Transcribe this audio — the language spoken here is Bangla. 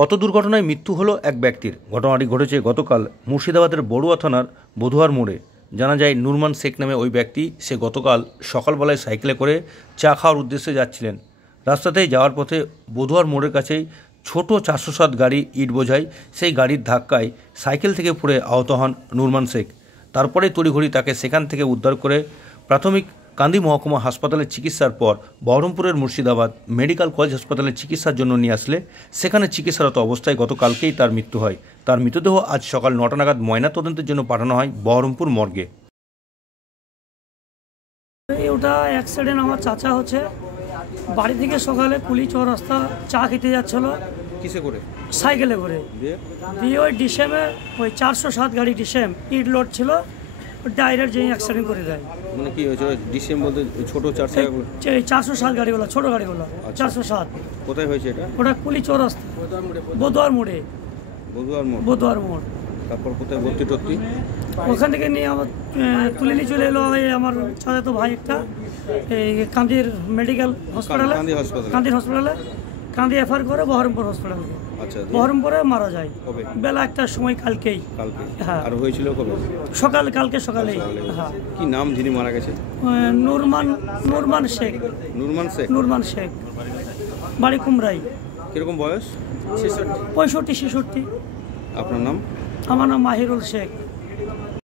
পথ দুর্ঘটনায় মৃত্যু হলো এক ব্যক্তির। ঘটনাটি ঘটেছে গতকাল মুর্শিদাবাদের বড়ুয়া থানার বধুয়ার মোড়ে। জানা যায় নুরমান শেখ নামে ওই ব্যক্তি, সে গতকাল সকালবেলায় সাইকেলে করে চা খাওয়ার উদ্দেশ্যে যাচ্ছিলেন। রাস্তাতেই যাওয়ার পথে বধুয়ার মোড়ের কাছেই ছোট 407 গাড়ি ইট বোঝাই সেই গাড়ির ধাক্কায় সাইকেল থেকে পড়ে আহত হন নুরমান শেখ। তারপরে তড়িঘড়ি তাকে সেখান থেকে উদ্ধার করে প্রাথমিক কান্দি মহকুমা হাসপাতালে চিকিৎসার পর বহরমপুরের মুর্শিদাবাদ মেডিকেল কলেজ হাসপাতালে চিকিৎসার জন্য নিয়ে আসলে সেখানে চিকিৎসারত অবস্থায় গতকালকেই তার মৃত্যু হয়। তার মৃতদেহ আজ সকাল 9টা নাগাদ ময়নাতদন্তের জন্য পাঠানো হয় বহরমপুর মর্গে। ওটা অ্যাক্সিডেন্ট আমার চাচা হচ্ছে বাড়ি থেকে সকালে কুলি চৌরাস্তা চা খেতে যাচ্ছিল। কিসে করে? সাইকেলে করে। দিয়ে ওই ডিসেমে ওই 407 গাড়ি ডিসেম ইট লোড ছিল, ডাইরেক্ট যে অ্যাক্সিডেন্ট করে দেয়। মানে কি হয়েছে? ডিসেম বলতে ছোট 407 গাড়িগুলো, ছোট গাড়িগুলো 407। কোথায় হয়েছে এটা? ওটা কুলি চৌরাস্তা বধুয়ার মোড়ে। বধুয়ার মোড়। তারপর কোথায় ভর্তি টর্তি? ওখান থেকে নিয়ে আমার তুলে নিয়ে চলে এলো আমার চাচাতো ভাই একটা এই কান্দির মেডিকেল হসপিটালে, কান্দির হসপিটালে, কান্দি এফআর করে বহরমপুর হসপিটালে। আচ্ছা, বহরমপুরে মারা যায় বেলা 1টার সময় কালকেই। হ্যাঁ। আর হয়েছিল কবে? কালকে সকালেই। হ্যাঁ। কি নাম যিনি মারা গেছে? নুরমান শেখ। নুরমান শেখ, বাড়ি কুমরাই। কিরকম বয়স? 65-66। আপনার নাম? আমার নাম মাহিরুল শেখ।